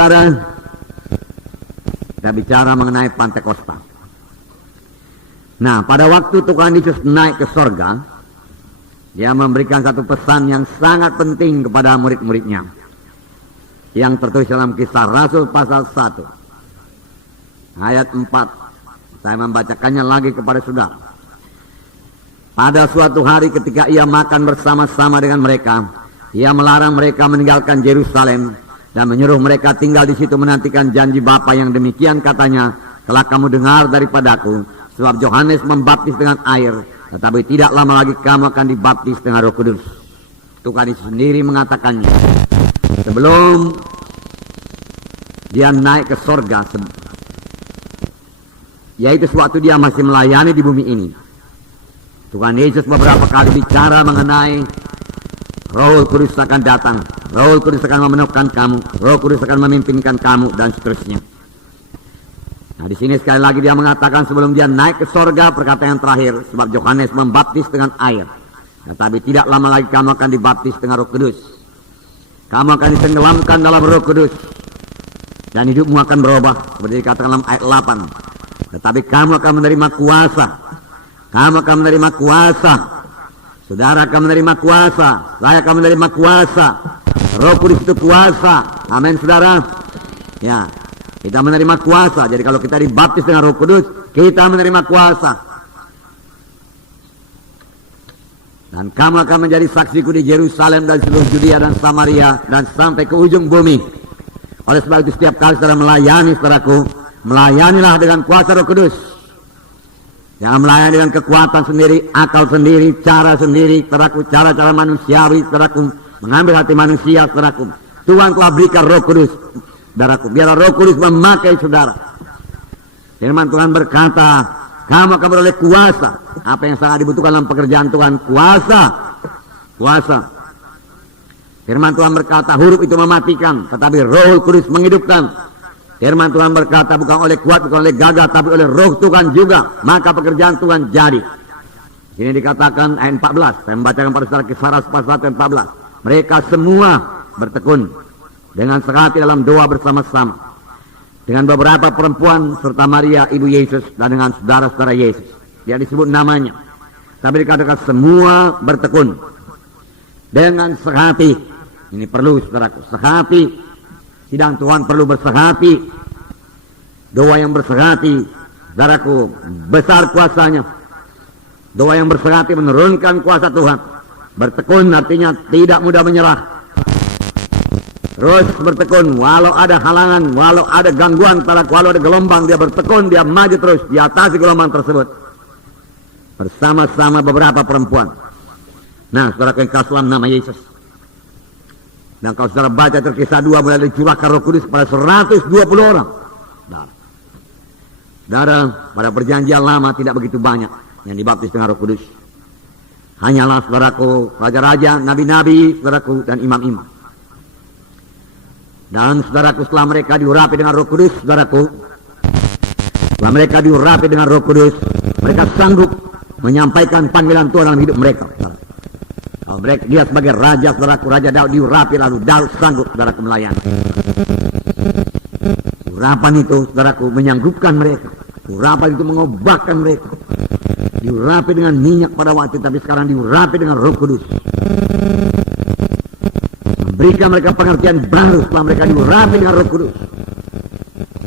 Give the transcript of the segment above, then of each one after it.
saudara, kita bicara mengenai Pantekosta. Nah, pada waktu Tuhan Yesus naik ke sorga, dia memberikan satu pesan yang sangat penting kepada murid-muridnya, yang tertulis dalam Kisah Rasul pasal 1 ayat 4. Saya membacakannya lagi kepada saudara. Pada suatu hari ketika ia makan bersama-sama dengan mereka, ia melarang mereka meninggalkan Yerusalem dan menyuruh mereka tinggal di situ menantikan janji Bapa yang demikian katanya, telah kamu dengar daripadaku, sebab Yohanes membaptis dengan air, tetapi tidak lama lagi kamu akan dibaptis dengan Roh Kudus. Tuhan Yesus sendiri mengatakannya sebelum dia naik ke sorga, yaitu sewaktu dia masih melayani di bumi ini. Tuhan Yesus beberapa kali bicara mengenai Roh Kudus akan datang, Roh Kudus akan memenuhkan kamu, Roh Kudus akan memimpinkan kamu, dan seterusnya. Nah, di sini sekali lagi dia mengatakan sebelum dia naik ke sorga, perkataan yang terakhir, sebab Yohanes membaptis dengan air, tetapi tidak lama lagi kamu akan dibaptis dengan Roh Kudus. Kamu akan ditenggelamkan dalam Roh Kudus dan hidupmu akan berubah, seperti dikatakan dalam ayat 8. Tetapi kamu akan menerima kuasa. Kamu akan menerima kuasa. Saudara akan menerima kuasa. Saya akan menerima kuasa. Roh Kudus itu kuasa. Amin, saudara. Ya, kita menerima kuasa. Jadi kalau kita dibaptis dengan Roh Kudus, kita menerima kuasa. Dan kamu akan menjadi saksiku di Yerusalem dan seluruh Judea dan Samaria dan sampai ke ujung bumi. Oleh sebab itu setiap kali saudara melayani, saudaraku, melayanilah dengan kuasa Roh Kudus. Jangan melayani dengan kekuatan sendiri, akal sendiri, cara sendiri, saudaraku, cara-cara manusiawi, saudaraku, mengambil hati manusia, saudaraku. Tuhan telah berikan Roh Kudus, saudaraku. Biarlah Roh Kudus memakai saudara. Firman Tuhan berkata, kamu akan beroleh kuasa. Apa yang sangat dibutuhkan dalam pekerjaan Tuhan? Kuasa. Kuasa. Firman Tuhan berkata, huruf itu mematikan, tetapi Roh Kudus menghidupkan. Firman Tuhan berkata, bukan oleh kuat, bukan oleh gagah, tapi oleh Roh Tuhan juga, maka pekerjaan Tuhan jadi. Ini dikatakan ayat 14. Saya membacakan pada saudara Kisah Rasul pasal 1 ayat 14. Mereka semua bertekun dengan sehati dalam doa bersama-sama dengan beberapa perempuan serta Maria ibu Yesus dan dengan saudara-saudara Yesus. Dia disebut namanya, tapi dikatakan semua bertekun dengan sehati. Ini perlu, saudaraku, sehati. Sidang Tuhan perlu bersehati. Doa yang bersehati, saudaraku, besar kuasanya. Doa yang bersehati menurunkan kuasa Tuhan. Bertekun artinya tidak mudah menyerah. Terus bertekun, walau ada halangan, walau ada gangguan, walau ada gelombang, dia bertekun, dia maju terus, di atas gelombang tersebut. Bersama-sama beberapa perempuan. Nah, saudara yang kasih nama Yesus. Dan kalau saudara baca Kisah 2, mulai dicurahkan Roh Kudus kepada 120 orang. Saudara, pada perjanjian lama tidak begitu banyak yang dibaptis dengan Roh Kudus. Hanyalah, saudaraku, raja-raja, nabi-nabi, saudaraku, dan imam-imam. Dan saudaraku, setelah mereka diurapi dengan Roh Kudus, saudaraku, setelah mereka diurapi dengan Roh Kudus, mereka sanggup menyampaikan panggilan Tuhan dalam hidup mereka. Kalau mereka, dia sebagai raja, saudaraku, Raja Daud diurapi, lalu Daud sanggup, saudaraku, melayani. Urapan itu, saudaraku, menyanggupkan mereka. Urapan itu mengubahkan mereka. Diurapi dengan minyak pada waktu, tapi sekarang diurapi dengan Roh Kudus. Memberikan mereka pengertian baru setelah mereka diurapi dengan Roh Kudus.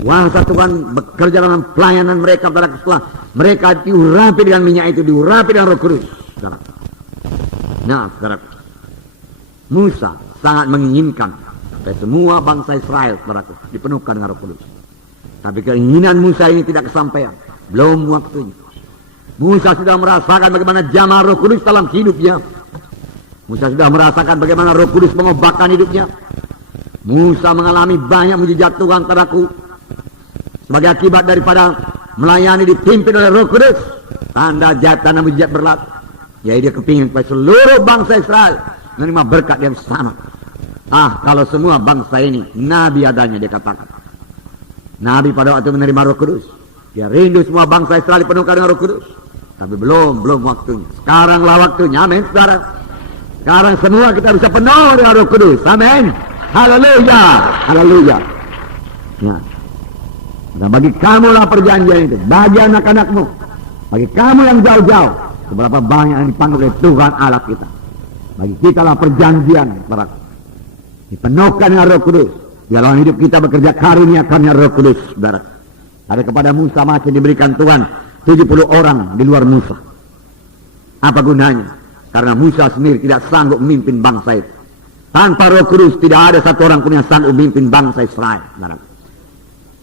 Kuasa Tuhan bekerja dalam pelayanan mereka, saudaraku, setelah mereka diurapi dengan minyak itu, diurapi dengan Roh Kudus, saudaraku. Nah, saudaraku, Musa sangat menginginkan supaya semua bangsa Israel, saudaraku, dipenuhkan dengan Roh Kudus. Tapi keinginan Musa ini tidak kesampaian, belum waktunya. Musa sudah merasakan bagaimana jamaah Roh Kudus dalam hidupnya. Musa sudah merasakan bagaimana Roh Kudus mengubahkan hidupnya. Musa mengalami banyak mujizat Tuhan, saudaraku, sebagai akibat daripada melayani dipimpin oleh Roh Kudus. Tanda ajaib, tanda mujizat berlaku. Ya, dia kepingin supaya seluruh bangsa Israel menerima berkat yang sama. Kalau semua bangsa ini nabi adanya, dia katakan. Nabi pada waktu menerima Roh Kudus, dia rindu semua bangsa Israel dipenuhkan dengan Roh Kudus. Tapi belum waktunya. Sekaranglah waktunya, amin, saudara. Sekarang semua kita bisa penuh dengan Roh Kudus, amin. Haleluya, haleluya. Ya. Dan bagi kamulah perjanjian itu, bagi anak-anakmu, bagi kamu yang jauh-jauh, seberapa banyak yang dipanggil oleh Tuhan Allah kita. Bagi kita lah perjanjian, saudaraku. Dipenuhkan dengan Roh Kudus. Di dalam hidup kita bekerja karunia-karunia Roh Kudus, saudara. Ada kepada Musa masih diberikan Tuhan 70 orang di luar Musa. Apa gunanya? Karena Musa sendiri tidak sanggup memimpin bangsa itu. Tanpa Roh Kudus tidak ada satu orang pun yang sanggup memimpin bangsa Israel, saudara.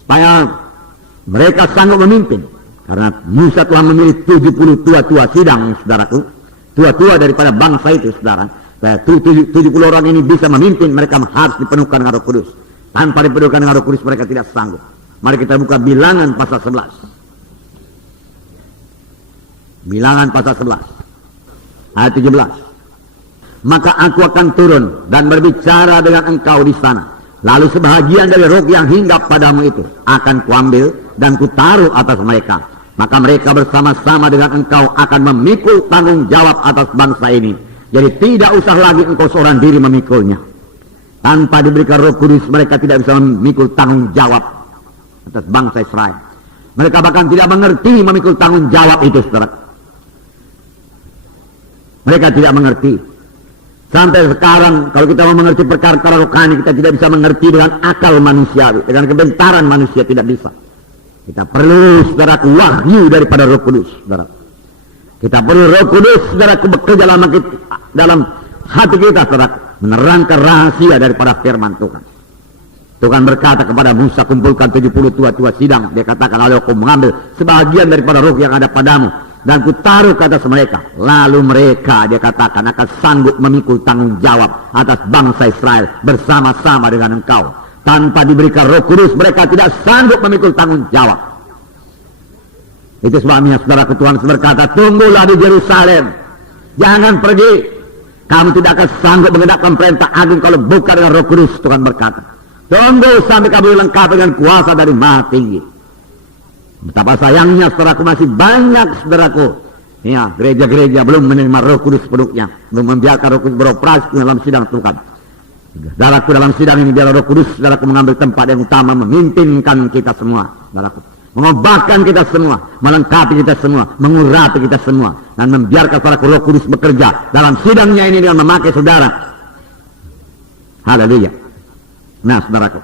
Supaya mereka sanggup memimpin, karena Musa telah memilih 70 tua-tua sidang, saudaraku, tua-tua daripada bangsa itu, saudara. 70 orang ini bisa memimpin, mereka harus dipenuhkan dengan Roh Kudus. Tanpa dipenuhkan dengan Roh Kudus mereka tidak sanggup. Mari kita buka Bilangan pasal 11. Bilangan pasal 11 ayat 17. Maka aku akan turun dan berbicara dengan engkau di sana. Lalu sebahagian dari roh yang hinggap padamu itu akan kuambil dan kutaruh atas mereka. Maka mereka bersama-sama dengan engkau akan memikul tanggung jawab atas bangsa ini. Jadi tidak usah lagi engkau seorang diri memikulnya. Tanpa diberikan Roh Kudus mereka tidak bisa memikul tanggung jawab atas bangsa Israel. Mereka bahkan tidak mengerti memikul tanggung jawab itu, saudara. Mereka tidak mengerti. Sampai sekarang kalau kita mau mengerti perkara-perkara rohani, kita tidak bisa mengerti dengan akal manusiawi, dengan kebentaran manusia tidak bisa. Kita perlu, saudaraku, wahyu daripada Roh Kudus, saudara. Kita perlu Roh Kudus, saudaraku, bekerja dalam hati kita, saudara, menerangkan rahasia daripada firman Tuhan. Tuhan berkata kepada Musa, kumpulkan 70 tua-tua sidang. Dia katakan, lalu aku mengambil sebagian daripada roh yang ada padamu dan kutaruh ke atas mereka. Lalu mereka, dia katakan, akan sanggup memikul tanggung jawab atas bangsa Israel bersama-sama dengan engkau. Tanpa diberikan Roh Kudus mereka tidak sanggup memikul tanggung jawab. Itu sebabnya saudara Tuhan berkata, tunggulah di Yerusalem, jangan pergi. Kamu tidak akan sanggup menegakkan perintah agung kalau bukan dengan Roh Kudus. Tuhan berkata, tunggu sampai kamu lengkap dengan kuasa dari Maha Tinggi. Betapa sayangnya saudaraku, masih banyak saudaraku, ya, gereja-gereja belum menerima Roh Kudus penuhnya, belum membiarkan Roh Kudus beroperasi dalam sidang Tuhan. Saudaraku, dalam sidang ini biar Roh Kudus saudaraku mengambil tempat yang utama, memimpinkan kita semua, saudaraku, mengobatkan kita semua, melengkapi kita semua, mengurapi kita semua, dan membiarkan saudaraku Roh Kudus bekerja dalam sidangnya ini dengan memakai saudara. Haleluya. Nah, saudaraku,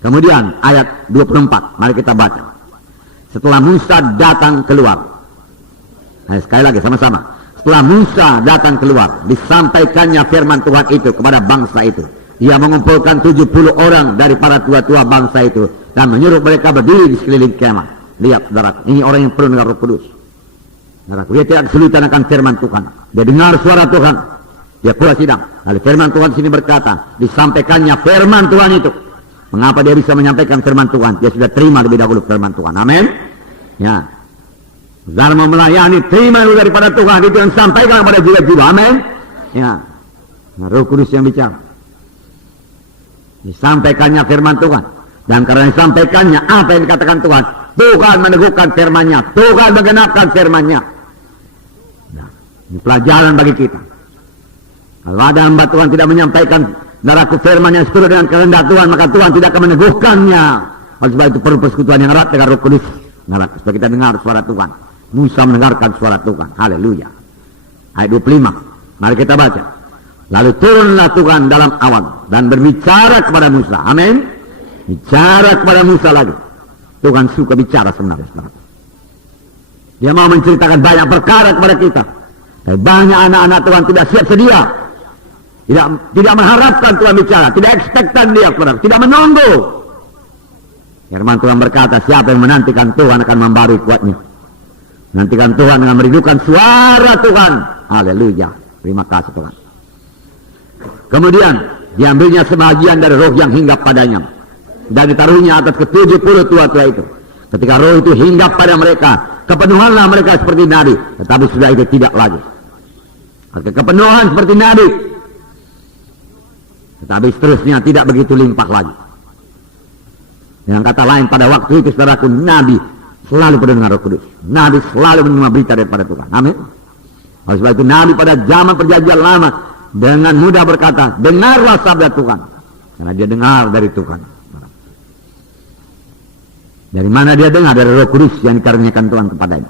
kemudian ayat 24, mari kita baca. Setelah Musa datang keluar, sekali lagi sama-sama. Setelah Musa datang keluar, disampaikannya firman Tuhan itu kepada bangsa itu. Dia mengumpulkan 70 orang dari para tua-tua bangsa itu dan menyuruh mereka berdiri di sekeliling kemah. Lihat, saudaraku, ini orang yang penuh dengan Roh Kudus. Saudaraku, dia tidak kesulitan akan firman Tuhan. Dia dengar suara Tuhan. Dia keluar sidang. Lalu firman Tuhan sini berkata, disampaikannya firman Tuhan itu. Mengapa dia bisa menyampaikan firman Tuhan? Dia sudah terima lebih dahulu firman Tuhan. Amin. Ya. Saudara mau melayani, terima dulu daripada Tuhan. Itu yang sampaikan kepada jiwa-jiwa. Amin. Ya. Nah, Roh Kudus yang bicara. Disampaikannya firman Tuhan. Dan karena disampaikannya apa yang dikatakan Tuhan, Tuhan meneguhkan firman-Nya. Tuhan menggenapkan firman-Nya. Nah, ini pelajaran bagi kita. Kalau ada hamba Tuhan tidak menyampaikan naraku firman yang seturut dengan kehendak Tuhan, maka Tuhan tidak akan meneguhkannya. Oleh sebab itu perlu persekutuan yang erat dengan Roh Kudus. Supaya kita dengar suara Tuhan. Musa mendengarkan suara Tuhan. Haleluya. Ayat 25. Mari kita baca. Lalu turunlah Tuhan dalam awan dan berbicara kepada Musa. Amin. Bicara kepada Musa lagi. Tuhan suka bicara sebenarnya. Dia mau menceritakan banyak perkara kepada kita. Dan banyak anak-anak Tuhan tidak siap sedia. Tidak mengharapkan Tuhan bicara, tidak ekspektan dia, tidak menunggu. Firman Tuhan berkata, siapa yang menantikan Tuhan akan membarui kuatnya. Menantikan Tuhan dengan merindukan suara Tuhan. Haleluya. Terima kasih Tuhan. Kemudian diambilnya sebagian dari roh yang hinggap padanya dan ditaruhnya atas ke-70 tua-tua itu. Ketika roh itu hinggap pada mereka, kepenuhanlah mereka seperti nabi. Tetapi sudah itu tidak lagi. Kepenuhan seperti nabi, tetapi seterusnya tidak begitu limpah lagi. Dengan kata lain, pada waktu itu saudaraku, nabi selalu penuh dengan Roh Kudus. Nabi selalu menerima berita daripada Tuhan. Amin. Oleh sebab itu nabi pada zaman perjanjian lama dengan mudah berkata, dengarlah sabda Tuhan. Karena dia dengar dari Tuhan. Dari mana dia dengar? Dari Roh Kudus yang dikaruniakan Tuhan kepadanya.